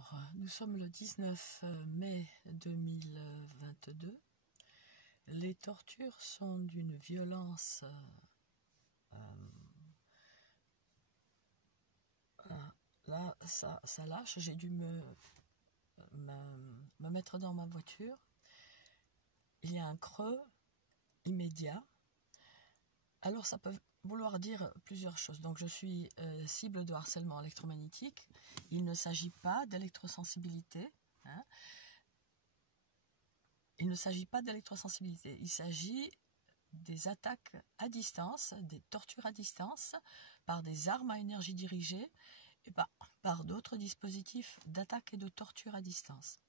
Alors, nous sommes le 19 mai 2022. Les tortures sont d'une violence là, ça lâche. J'ai dû me mettre dans ma voiture. Il y a un creux immédiat. Alors, ça peut vouloir dire plusieurs choses. Donc, je suis cible de harcèlement électromagnétique. Il ne s'agit pas d'électrosensibilité. Hein. Il ne s'agit pas d'électrosensibilité. Il s'agit des attaques à distance, des tortures à distance, par des armes à énergie dirigée et par d'autres dispositifs d'attaque et de torture à distance.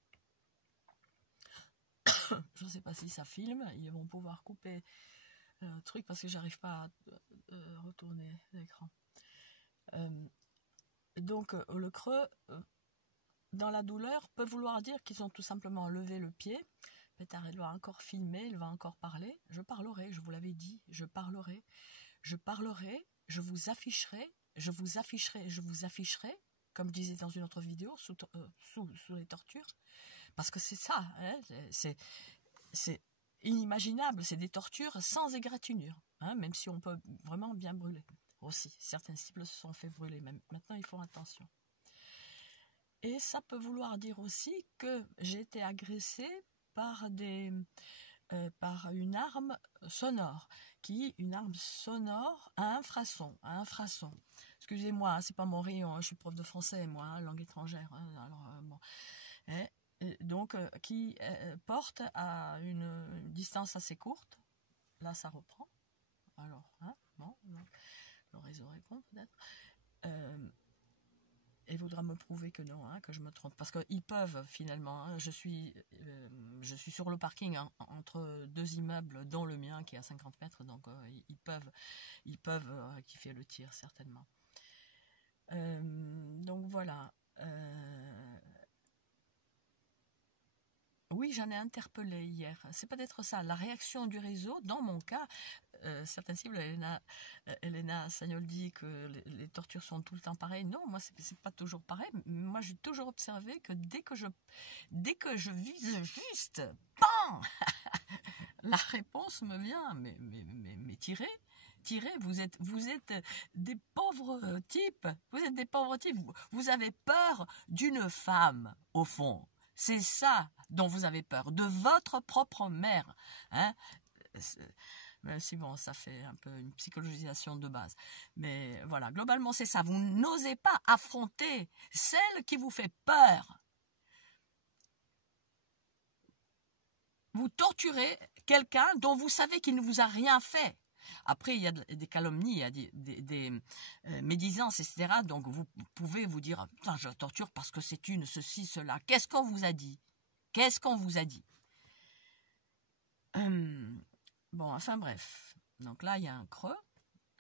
Je ne sais pas si ça filme. Ils vont pouvoir couper le truc parce que j'arrive pas à retourner l'écran. Donc le creux dans la douleur peut vouloir dire qu'ils ont tout simplement levé le pied. Pétard, elle va encore filmer, elle va encore parler. Je parlerai, je vous l'avais dit, je parlerai, je vous afficherai, je vous afficherai, comme je disais dans une autre vidéo, sous les tortures. Parce que c'est ça, hein, c'est inimaginable, c'est des tortures sans égratignure, hein, même si on peut vraiment bien brûler aussi. Certaines cibles se sont fait brûler, même maintenant ils font attention. Et ça peut vouloir dire aussi que j'ai été agressée par une arme sonore, une arme sonore à infrason. Excusez-moi, c'est pas mon rayon, hein, je suis prof de français, moi, hein, langue étrangère. Hein, alors, bon. Donc, qui porte à une distance assez courte. Là, ça reprend. Alors, hein, bon, le réseau répond peut-être. Et voudra me prouver que non, hein, que je me trompe. Parce qu'ils peuvent finalement, hein, je suis sur le parking hein, entre deux immeubles, dont le mien qui est à 50 mètres, donc ils peuvent rectifier le tir certainement. Donc voilà. Oui, j'en ai interpellé hier. C'est peut-être ça, la réaction du réseau. Dans mon cas, certaines cibles, Elena Sagnol dit que les tortures sont tout le temps pareilles. Non, moi, c'est pas toujours pareil. Moi, j'ai toujours observé que dès que je vise juste, bam, la réponse me vient. Mais tirez, vous êtes des pauvres types. Vous êtes des pauvres types. Vous avez peur d'une femme, au fond. C'est ça dont vous avez peur, de votre propre mère. Hein, même si bon, ça fait un peu une psychologisation de base. Mais voilà, globalement, c'est ça. Vous n'osez pas affronter celle qui vous fait peur. Vous torturez quelqu'un dont vous savez qu'il ne vous a rien fait. Après, il y a des calomnies, il y a des médisances, etc. Donc, vous pouvez vous dire « Putain, je torture parce que c'est une, ceci, cela. » Qu'est-ce qu'on vous a dit? Qu'est-ce qu'on vous a dit? Bon, enfin bref. Donc là, il y a un creux.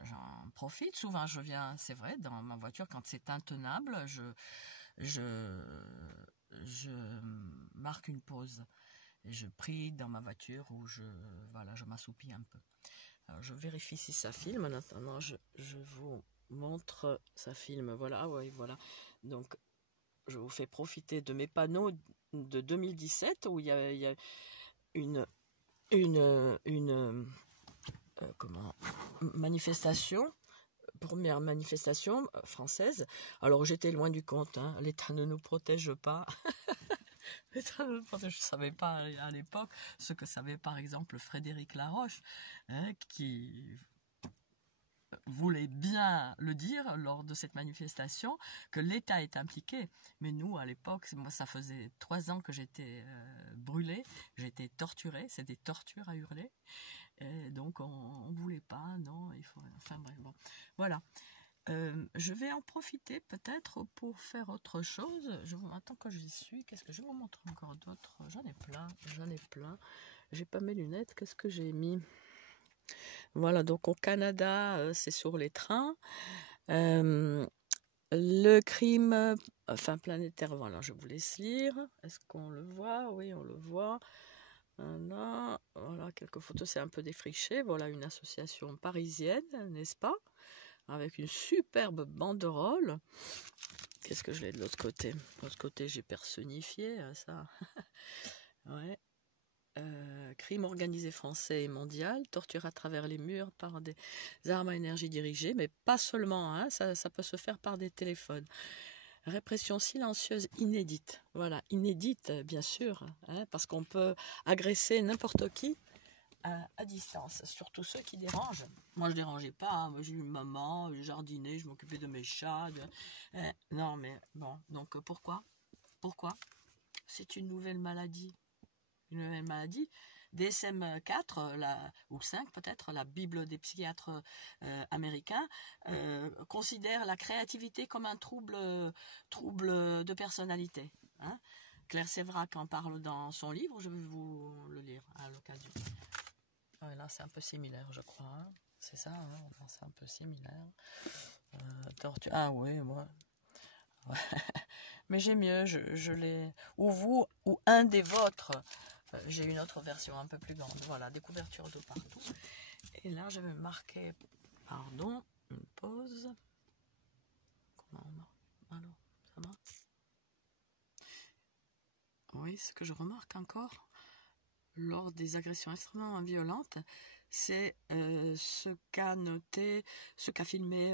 J'en profite. Souvent, je viens, c'est vrai, dans ma voiture, quand c'est intenable, je marque une pause. Et je prie dans ma voiture où je m'assoupis un peu. Alors, je vérifie si ça filme. En attendant, je vous montre, ça filme. Voilà, oui, voilà. Donc, je vous fais profiter de mes panneaux de 2017 où il y a une manifestation, première manifestation française. Alors, j'étais loin du compte. Hein. L'État ne nous protège pas. Je ne savais pas à l'époque ce que savait par exemple Frédéric Laroche, hein, qui voulait bien le dire lors de cette manifestation, que l'État est impliqué. Mais nous, à l'époque, moi, ça faisait 3 ans que j'étais brûlée, j'étais torturée, c'est des tortures à hurler. Et donc, on ne voulait pas, non, il faut... Enfin bref, bon, voilà. Je vais en profiter peut-être pour faire autre chose. Attends que j'y suis. Qu'est-ce que je vous montre encore d'autre? J'en ai plein. J'ai pas mes lunettes. Qu'est-ce que j'ai mis? Voilà, donc au Canada, c'est sur les trains. Le crime, enfin planétaire, voilà, je vous laisse lire. Est-ce qu'on le voit? Oui, on le voit. Voilà, quelques photos, c'est un peu défriché. Voilà, une association parisienne, n'est-ce pas? Avec une superbe banderole. Qu'est-ce que je l'ai de l'autre côté? De l'autre côté, j'ai personnifié ça. Ouais. Crime organisé français et mondial, torture à travers les murs par des armes à énergie dirigée, mais pas seulement, hein, ça peut se faire par des téléphones. Répression silencieuse inédite. Voilà, inédite, bien sûr, hein, parce qu'on peut agresser n'importe qui à distance, surtout ceux qui dérangent. Moi, je dérangeais pas, hein. Moi, j'ai une maman, je jardinais, je m'occupais de mes chats. Non, mais bon, donc pourquoi? Pourquoi? C'est une nouvelle maladie. Une nouvelle maladie. DSM-4, ou 5 peut-être, la Bible des psychiatres américains, considère la créativité comme un trouble de personnalité. Hein. Claire Sévrac en parle dans son livre, je vais vous le lire à l'occasion. Ouais, là, c'est un peu similaire, je crois. Hein. C'est ça, hein, c'est un peu similaire. Torture. Ah oui, moi. Ouais. Mais j'ai mieux, je l'ai. Ou vous, ou un des vôtres. J'ai une autre version un peu plus grande. Voilà, des couvertures de partout. Et là, je vais marquer, pardon, une pause. Comment on marque? Alors, ça va? Oui, ce que je remarque encore lors des agressions extrêmement violentes, c'est ce qu'a noté, ce qu'a filmé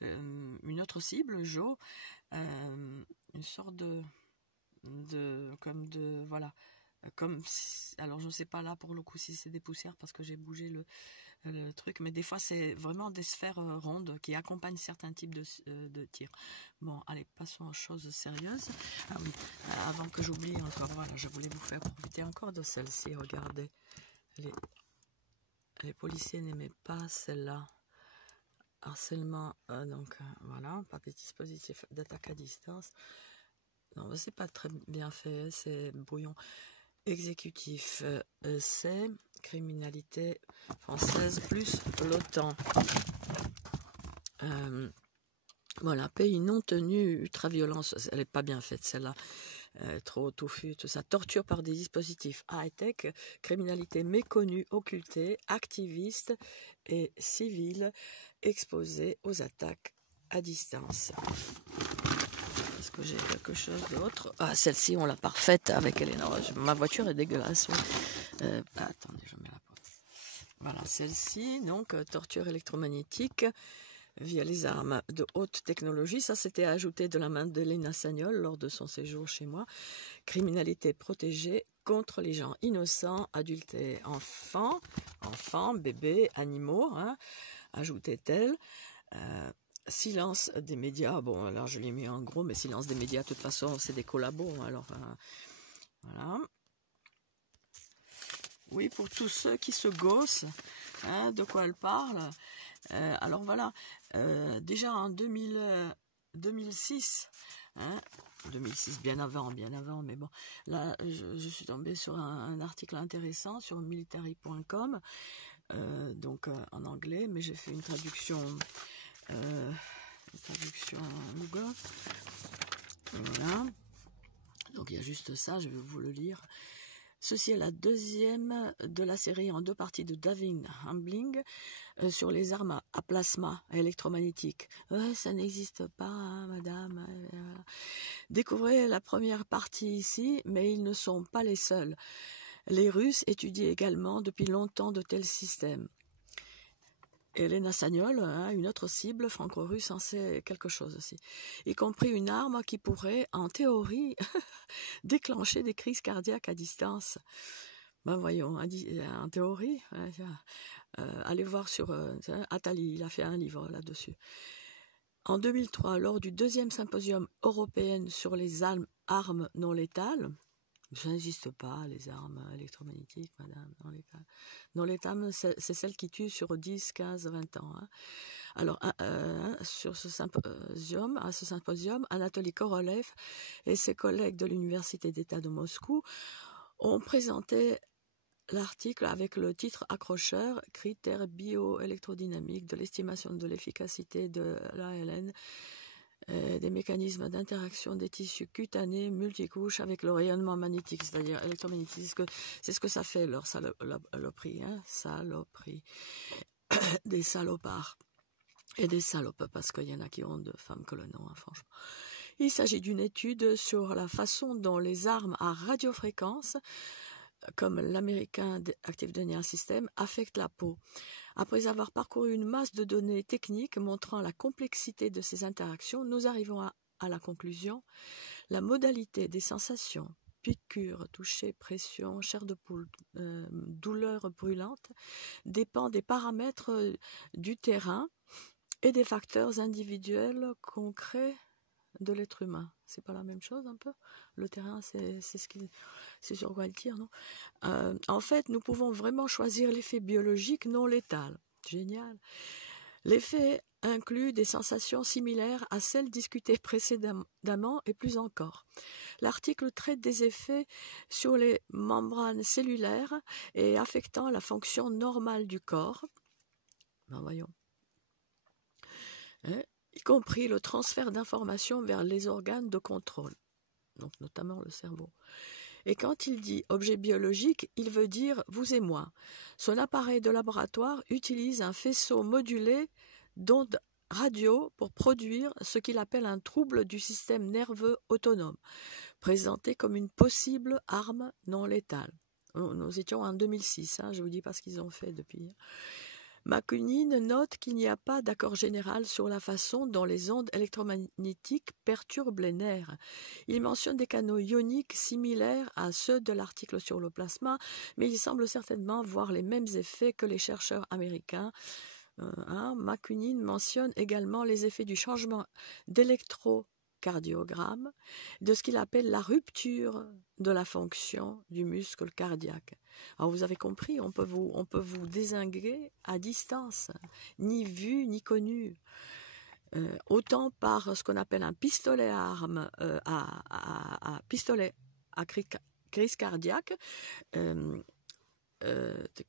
une autre cible, Joe, une sorte voilà, comme si, alors je ne sais pas là pour le coup si c'est des poussières parce que j'ai bougé le truc, mais des fois c'est vraiment des sphères rondes qui accompagnent certains types de tirs. Bon, allez, passons aux choses sérieuses. Ah oui, avant que j'oublie encore, voilà, je voulais vous faire profiter encore de celle-ci. Regardez, les policiers n'aimaient pas celle-là. Harcèlement, donc voilà, par des dispositifs d'attaque à distance. Non, c'est pas très bien fait, c'est brouillon. Exécutif, c'est criminalité française plus l'OTAN. Voilà, pays non tenu, ultra-violence, elle n'est pas bien faite celle-là, trop touffue, tout ça. Torture par des dispositifs high-tech, criminalité méconnue, occultée, activiste et civile, exposée aux attaques à distance. Est-ce que j'ai quelque chose d'autre? Ah, celle-ci, on l'a parfaite avec Elena. Ma voiture est dégueulasse. Oui. Attendez, je mets la pause. Voilà, celle-ci, donc, torture électromagnétique via les armes de haute technologie. Ça, c'était ajouté de la main d'Elena Sagnol lors de son séjour chez moi. Criminalité protégée contre les gens innocents, adultes et enfants, bébés, animaux, hein, ajoutait-elle. Silence des médias, bon alors je l'ai mis en gros, mais silence des médias, de toute façon c'est des collabos, alors voilà. Oui, pour tous ceux qui se gossent, hein, de quoi elle parle. Alors voilà, déjà en 2006, hein, 2006, bien avant, mais bon, là je suis tombée sur un article intéressant sur military.com, donc en anglais, mais j'ai fait une traduction Google. Voilà. Donc il y a juste ça, je vais vous le lire. Ceci est la deuxième de la série en 2 parties de David Hambling sur les armes à plasma électromagnétique. Ça n'existe pas, hein, madame. Découvrez la première partie ici, mais ils ne sont pas les seuls. Les Russes étudient également depuis longtemps de tels systèmes. Elena Sagnol, hein, une autre cible franco-russe, en sait quelque chose aussi. Y compris une arme qui pourrait, en théorie, déclencher des crises cardiaques à distance. Ben voyons, en théorie, allez voir sur Attali, il a fait un livre là-dessus. En 2003, lors du 2e symposium européen sur les armes non létales, ça n'existe pas, les armes électromagnétiques, madame, non létales, c'est celles qui tuent sur 10, 15, 20 ans. Hein. Alors, sur ce symposium, Anatoly Korolev et ses collègues de l'Université d'État de Moscou ont présenté l'article avec le titre accrocheur « Critères bioélectrodynamiques de l'estimation de l'efficacité de l'ALN » des mécanismes d'interaction des tissus cutanés multicouches avec le rayonnement magnétique, c'est-à-dire électromagnétique. C'est ce que ça fait, leur saloperie, hein, saloperie. Des salopards et des salopes, parce qu'il y en a qui ont de femmes que le nom, hein, franchement. Il s'agit d'une étude sur la façon dont les armes à radiofréquence, comme l'American Active Denial System, affectent la peau. Après avoir parcouru une masse de données techniques montrant la complexité de ces interactions, nous arrivons à la conclusion: la modalité des sensations, piqûres, toucher, pression, chair de poule, douleur brûlante, dépend des paramètres du terrain et des facteurs individuels concrets de l'être humain. C'est pas la même chose un peu? Le terrain, c'est sur quoi il tire, non? En fait, nous pouvons vraiment choisir l'effet biologique non létal. Génial. L'effet inclut des sensations similaires à celles discutées précédemment et plus encore. L'article traite des effets sur les membranes cellulaires et affectant la fonction normale du corps. Ben voyons. Y compris le transfert d'informations vers les organes de contrôle, donc notamment le cerveau. Et quand il dit objet biologique, il veut dire vous et moi. Son appareil de laboratoire utilise un faisceau modulé d'ondes radio pour produire ce qu'il appelle un trouble du système nerveux autonome, présenté comme une possible arme non létale. Nous étions en 2006, je vous dis pas ce qu'ils ont fait depuis. McCunneen note qu'il n'y a pas d'accord général sur la façon dont les ondes électromagnétiques perturbent les nerfs. Il mentionne des canaux ioniques similaires à ceux de l'article sur le plasma, mais il semble certainement voir les mêmes effets que les chercheurs américains. McCunneen mentionne également les effets du changement d'électrocardiogramme, de ce qu'il appelle la rupture de la fonction du muscle cardiaque. Alors vous avez compris, on peut vous dézinguer à distance, ni vu ni connu. Autant par ce qu'on appelle un pistolet à arme, pistolet à crise cardiaque,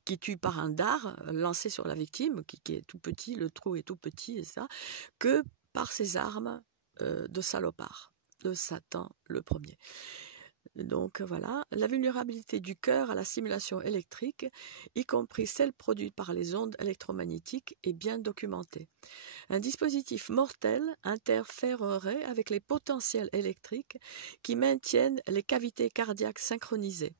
qui tue par un dard lancé sur la victime, qui est tout petit, le trou est tout petit, et ça, que par ces armes de salopard, de Satan le premier. Donc voilà, la vulnérabilité du cœur à la stimulation électrique, y compris celle produite par les ondes électromagnétiques, est bien documentée. Un dispositif mortel interférerait avec les potentiels électriques qui maintiennent les cavités cardiaques synchronisées,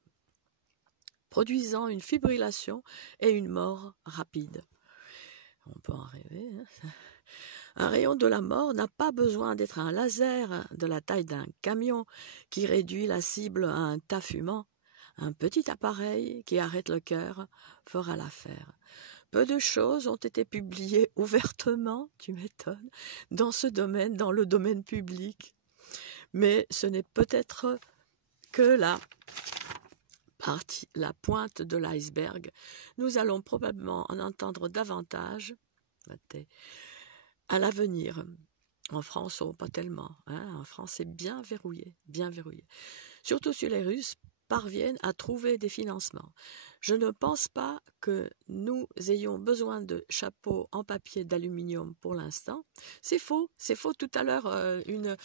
produisant une fibrillation et une mort rapide. On peut en rêver, hein. Un rayon de la mort n'a pas besoin d'être un laser de la taille d'un camion qui réduit la cible à un tas fumant. Un petit appareil qui arrête le cœur fera l'affaire. Peu de choses ont été publiées ouvertement, tu m'étonnes, dans ce domaine, dans le domaine public. Mais ce n'est peut-être que la pointe de l'iceberg. Nous allons probablement en entendre davantage à l'avenir. En France, pas tellement. En France, c'est bien verrouillé, bien verrouillé. Surtout si les Russes parviennent à trouver des financements. Je ne pense pas que nous ayons besoin de chapeaux en papier d'aluminium pour l'instant. C'est faux. Tout à l'heure, une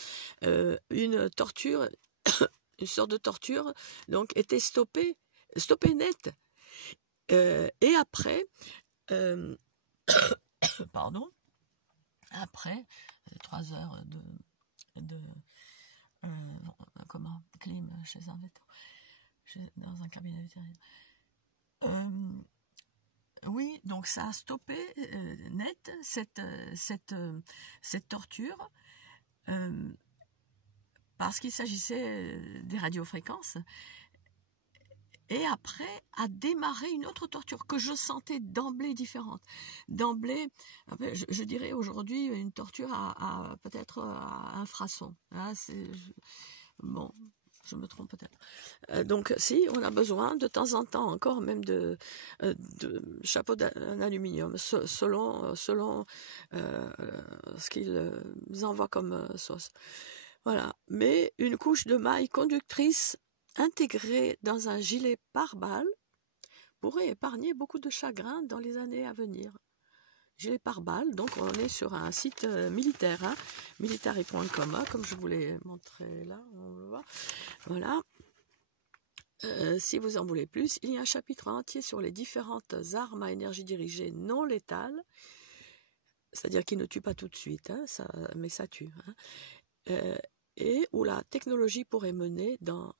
torture, une sorte de torture, donc était stoppée net. Et après, pardon. Après 3 heures clim chez un dans un cabinet vétérinaire. Oui, donc ça a stoppé net cette torture parce qu'il s'agissait des radiofréquences. Et après, a démarré une autre torture que je sentais d'emblée différente. D'emblée, je dirais aujourd'hui une torture à peut-être à infrason. Bon, je me trompe peut-être. Donc si, on a besoin de temps en temps encore même de chapeaux d'aluminium, selon ce qu'ils envoient comme sauce. Voilà. Mais une couche de maille conductrice intégrée dans un gilet pare-balles pourrait épargner beaucoup de chagrin dans les années à venir. Gilet pare-balles, donc on est sur un site militaire, military.com, comme je vous l'ai montré là, on le voit. Voilà. Si vous en voulez plus, il y a un chapitre entier sur les différentes armes à énergie dirigée non létales, c'est-à-dire qui ne tuent pas tout de suite, mais ça tue. et où la technologie pourrait mener dans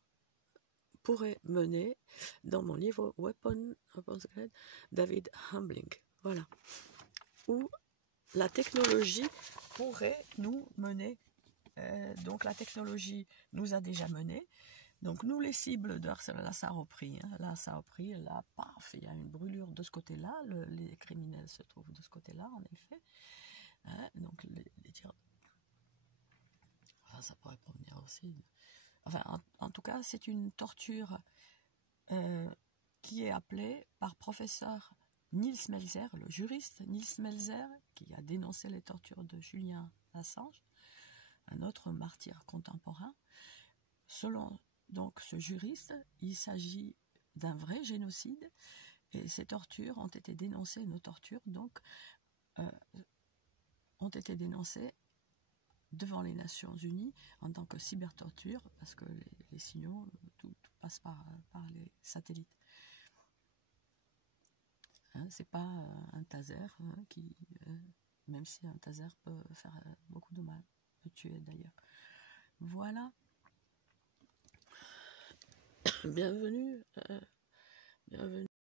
mon livre Weapons Grade, David Hambling. Voilà. Où la technologie pourrait nous mener. Donc la technologie nous a déjà menés. Donc nous, les cibles de harcèlement, là ça a repris. Hein. Là ça a repris, là, paf, il y a une brûlure de ce côté-là. Les criminels se trouvent de ce côté-là, en effet. Hein, donc les tirs... Enfin, ça pourrait provenir aussi... Enfin, en tout cas, c'est une torture qui est appelée par professeur Nils Melzer, le juriste Nils Melzer, qui a dénoncé les tortures de Julian Assange, un autre martyr contemporain. Selon donc ce juriste, il s'agit d'un vrai génocide et ces tortures ont été dénoncées, nos tortures donc ont été dénoncées devant les Nations Unies en tant que cybertorture, parce que les signaux, tout passe par les satellites. Hein, c'est pas un taser qui, même si un taser peut faire beaucoup de mal, peut tuer d'ailleurs. Voilà. Bienvenue. Bienvenue.